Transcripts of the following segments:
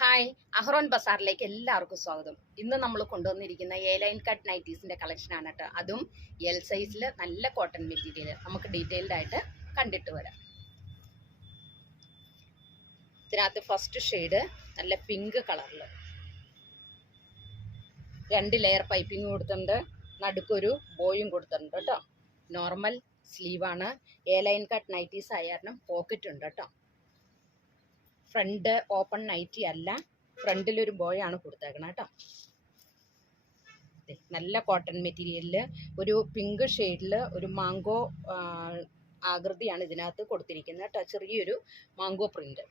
Hi, അഹ്റോൻ ബസാറിലേക്ക് എല്ലാവർക്കും സ്വാഗതം. ഇന്ന് നമ്മൾ കൊണ്ടുവന്നിരിക്കുന്ന എ ലൈൻ കട്ട് നൈറ്റീസിന്റെ കളക്ഷൻ ആണ് കേട്ടോ. അതും എൽ സൈസിൽ നല്ല കോട്ടൺ മെറ്റീരിയൽ. നമുക്ക് ഡീറ്റെയിൽഡ് ആയിട്ട് കണ്ടിട്ട് വരാം. ഇതിനകത്ത് ഫസ്റ്റ് ഷെയ്ഡ് നല്ല പിങ്ക് കളറിൽ 2 ലെയർ പൈപ്പിംഗ് കൊടുത്തിട്ടുണ്ട്. നടുക്കൊരു ബോയും കൊടുത്തിട്ടുണ്ട് കേട്ടോ. നോർമൽ സ്ലീവാണ്. എ ലൈൻ കട്ട് നൈറ്റീസ് ആയ കാരണം പോക്കറ്റ് ഉണ്ട് കേട്ടോ. ഫ്രണ്ട് ഓപ്പൺ നൈറ്റി അല്ല, ഫ്രണ്ടിലൊരു ബോയാണ് കൊടുത്തേക്കണം കേട്ടോ. നല്ല കോട്ടൺ മെറ്റീരിയലിൽ ഒരു പിങ്ക് ഷെയ്ഡിൽ ഒരു മാംഗോ ആകൃതിയാണ് ഇതിനകത്ത് കൊടുത്തിരിക്കുന്നത് കേട്ടോ. ചെറിയൊരു മാംഗോ പ്രിന്റ്,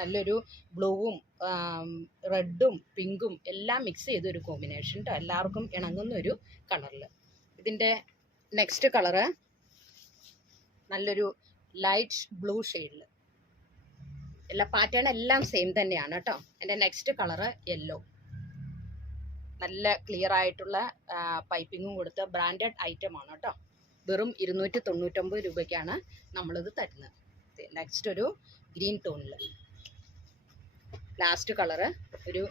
നല്ലൊരു ബ്ലൂവും റെഡും പിങ്കും എല്ലാം മിക്സ് ചെയ്തൊരു കോമ്പിനേഷൻ കേട്ടോ. എല്ലാവർക്കും ഇണങ്ങുന്ന ഒരു കളറിൽ. ഇതിൻ്റെ നെക്സ്റ്റ് കളറ് നല്ലൊരു ലൈറ്റ് ബ്ലൂ ഷെയ്ഡിൽ. എല്ലാ പാറ്റേൺ എല്ലാം സെയിം തന്നെയാണ് കേട്ടോ. എൻ്റെ നെക്സ്റ്റ് കളറ് യെല്ലോ. നല്ല ക്ലിയർ ആയിട്ടുള്ള പൈപ്പിങ്ങും കൊടുത്ത് ബ്രാൻഡഡ് ഐറ്റം ആണ് കേട്ടോ. വെറും 299 രൂപയ്ക്കാണ് നമ്മളിത് തരുന്നത്. നെക്സ്റ്റ് ഒരു ഗ്രീൻ ടോണിൽ. ലാസ്റ്റ് കളറ് ഒരു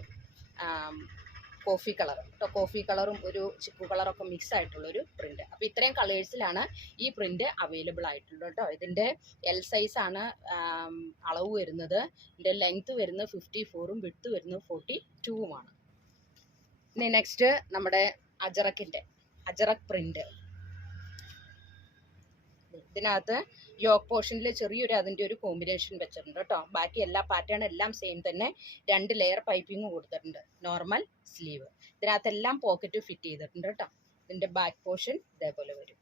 കോഫി കളർ കേട്ടോ. കോഫി കളറും ഒരു ചിക്കു കളറൊക്കെ മിക്സ് ആയിട്ടുള്ളൊരു പ്രിന്റ്. അപ്പോൾ ഇത്രയും കളേഴ്സിലാണ് ഈ പ്രിന്റ് അവൈലബിൾ ആയിട്ടുള്ളത് കേട്ടോ. ഇതിൻ്റെ എൽ സൈസാണ് അളവ് വരുന്നത്. ഇതിൻ്റെ ലെങ്ത്ത് വരുന്നത് 54ഉം വിഡ്ത്ത് വരുന്നത് 42ഉമാണ്. ഇനി നെക്സ്റ്റ് നമ്മുടെ അജറക് പ്രിന്റ്. ഇതിനകത്ത് യോക്ക് പോർഷനിൽ ചെറിയൊരു അതിൻ്റെ ഒരു കോമ്പിനേഷൻ വെച്ചിട്ടുണ്ട് കേട്ടോ. ബാക്കി എല്ലാ പാറ്റേൺ എല്ലാം സെയിം തന്നെ. 2 ലെയർ പൈപ്പിംഗ് കൊടുത്തിട്ടുണ്ട്. Normal sleeve. ഇതിനകത്തെല്ലാം പോക്കറ്റ് ഫിറ്റ് ചെയ്തിട്ടുണ്ട് കേട്ടോ. ഇതിൻ്റെ ബാക്ക് പോർഷൻ ഇതേപോലെ വരും.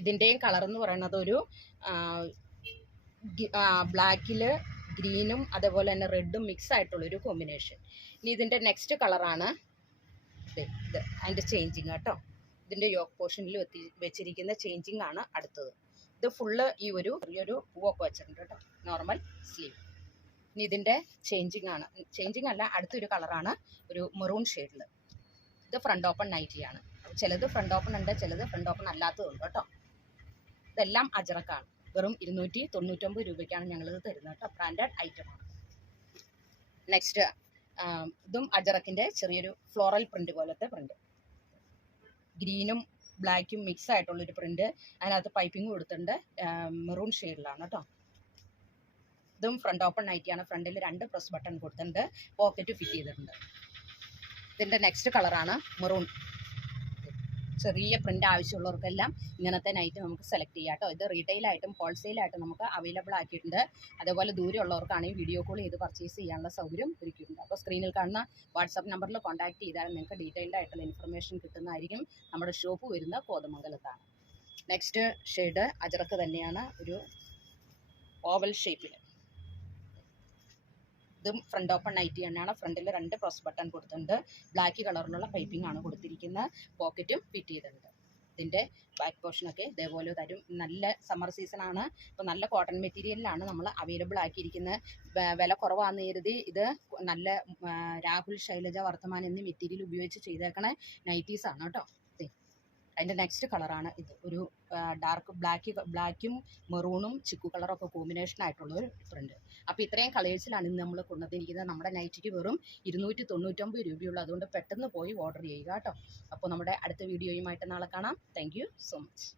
ഇതിൻ്റെയും കളർ എന്ന് പറയുന്നത് ഒരു ബ്ലാക്കിൽ ഗ്രീനും അതേപോലെ തന്നെ റെഡും മിക്സ് ആയിട്ടുള്ളൊരു കോമ്പിനേഷൻ. ഇനി ഇതിൻ്റെ നെക്സ്റ്റ് കളറാണ് ഇത്. അതിൻ്റെ ചേഞ്ചിങ് കേട്ടോ. ഇതിൻ്റെ യോക്ക് പോർഷനിൽ വെച്ചിരിക്കുന്ന ചേഞ്ചിങ് ആണ് അടുത്തത്. ഇത് ഫുള്ള് ഈ ഒരു ചെറിയൊരു പൂവൊക്കെ വെച്ചിട്ടുണ്ട് കേട്ടോ. Normal sleeve. ഇനി ഇതിൻ്റെ ചേഞ്ചിങ് അല്ല, അടുത്തൊരു കളറാണ് ഒരു മെറൂൺ ഷെയ്ഡിൽ. ഇത് ഫ്രണ്ട് ഓപ്പൺ നൈറ്റിയാണ്. ചിലത് ഫ്രണ്ട് ഓപ്പൺ ഉണ്ട്, ചിലത് ഫ്രണ്ട് ഓപ്പൺ അല്ലാത്തതുണ്ട് കേട്ടോ. ഇതെല്ലാം അജറക്കാണ്. വെറും 299 രൂപയ്ക്കാണ് ഞങ്ങളിത് തരുന്നത് കേട്ടോ. ബ്രാൻഡഡ് ഐറ്റമാണ്. നെക്സ്റ്റ് ഇതും അജറക്കിൻ്റെ ചെറിയൊരു ഫ്ലോറൽ പ്രിന്റ് പോലത്തെ പ്രിന്റ്. ഗ്രീനും ബ്ലാക്കും മിക്സ് ആയിട്ടുള്ളൊരു പ്രിന്റ്. അതിനകത്ത് പൈപ്പിംഗ് കൊടുത്തിട്ടുണ്ട്. മെറൂൺ ഷെയ്ഡിലാണ് കേട്ടോ. ഇതും ഫ്രണ്ട് ഓപ്പൺ നൈറ്റിയാണ്. ഫ്രണ്ടിൽ 2 പ്രസ് ബട്ടൺ കൊടുത്തിട്ടുണ്ട്. പോക്കറ്റ് ഫിറ്റ് ചെയ്തിട്ടുണ്ട്. ഇതിൻ്റെ നെക്സ്റ്റ് കളറാണ് മെറൂൺ. ചെറിയ പ്രിന്റ് ആവശ്യമുള്ളവർക്കെല്ലാം ഇങ്ങനത്തെ നൈറ്റ് നമുക്ക് സെലക്ട് ചെയ്യാം കേട്ടോ. ഇത് റീറ്റെയിലായിട്ടും ഹോൾസെയിലായിട്ടും നമുക്ക് അവൈലബിൾ ആക്കിയിട്ടുണ്ട്. അതേപോലെ ദൂരെയുള്ളവർക്കാണെങ്കിൽ വീഡിയോ കോൾ ചെയ്ത് പർച്ചേസ് ചെയ്യാനുള്ള സൗകര്യം ഒരുക്കിയിട്ടുണ്ട്. അപ്പോൾ സ്ക്രീനിൽ കാണുന്ന വാട്സാപ്പ് നമ്പറിൽ കോൺടാക്ട് ചെയ്താൽ നിങ്ങൾക്ക് ഡീറ്റെയിൽഡ് ആയിട്ടുള്ള ഇൻഫർമേഷൻ കിട്ടുന്നതായിരിക്കും. നമ്മുടെ ഷോപ്പ് വരുന്നത് കോതമംഗലത്താണ്. നെക്സ്റ്റ് ഷെയ്ഡ് അജറക്ക് തന്നെയാണ്, ഒരു ഓവൽ ഷേപ്പിൽ. ഇതും ഫ്രണ്ട് ഓപ്പൺ നൈറ്റി തന്നെയാണ്. ഫ്രണ്ടിൽ 2 പ്രസ് ബട്ടൺ കൊടുത്തിട്ടുണ്ട്. ബ്ലാക്ക് കളറിലുള്ള പൈപ്പിംഗ് ആണ് കൊടുത്തിരിക്കുന്നത്. പോക്കറ്റും ഫിറ്റ് ചെയ്തിട്ടുണ്ട്. ഇതിൻ്റെ ബാക്ക് പോർഷനൊക്കെ ഇതേപോലെ തരും. നല്ല സമ്മർ സീസൺ ആണ്. ഇപ്പോൾ നല്ല കോട്ടൺ മെറ്റീരിയലിലാണ് നമ്മൾ അവൈലബിൾ ആക്കിയിരിക്കുന്നത്. വില കുറവാണെന്ന് കരുതി ഇത് നല്ല രാഹുൽ ശൈലജ വർത്തമാൻ എന്നീ മെറ്റീരിയൽ ഉപയോഗിച്ച് ചെയ്തേക്കണ നൈറ്റീസാണ് കേട്ടോ. അതിൻ്റെ നെക്സ്റ്റ് കളറാണ് ഇത്. ഒരു ഡാർക്ക് ബ്ലാക്കും മെറൂണും ചിക്കു കളറൊക്കെ കോമ്പിനേഷൻ ആയിട്ടുള്ളൊരു പ്രിന്റ്. അപ്പോൾ ഇത്രയും കളേഴ്സിലാണ് ഇന്ന് നമ്മൾ കൊണ്ടുവന്നിരിക്കുന്നത്. നമ്മുടെ നൈറ്റിക്ക് വെറും 299 രൂപയുള്ളൂ. അതുകൊണ്ട് പെട്ടെന്ന് പോയി ഓർഡർ ചെയ്യുക കേട്ടോ. അപ്പോൾ നമ്മുടെ അടുത്ത വീഡിയോയുമായിട്ട് നാളെ കാണാം. Thank you so much.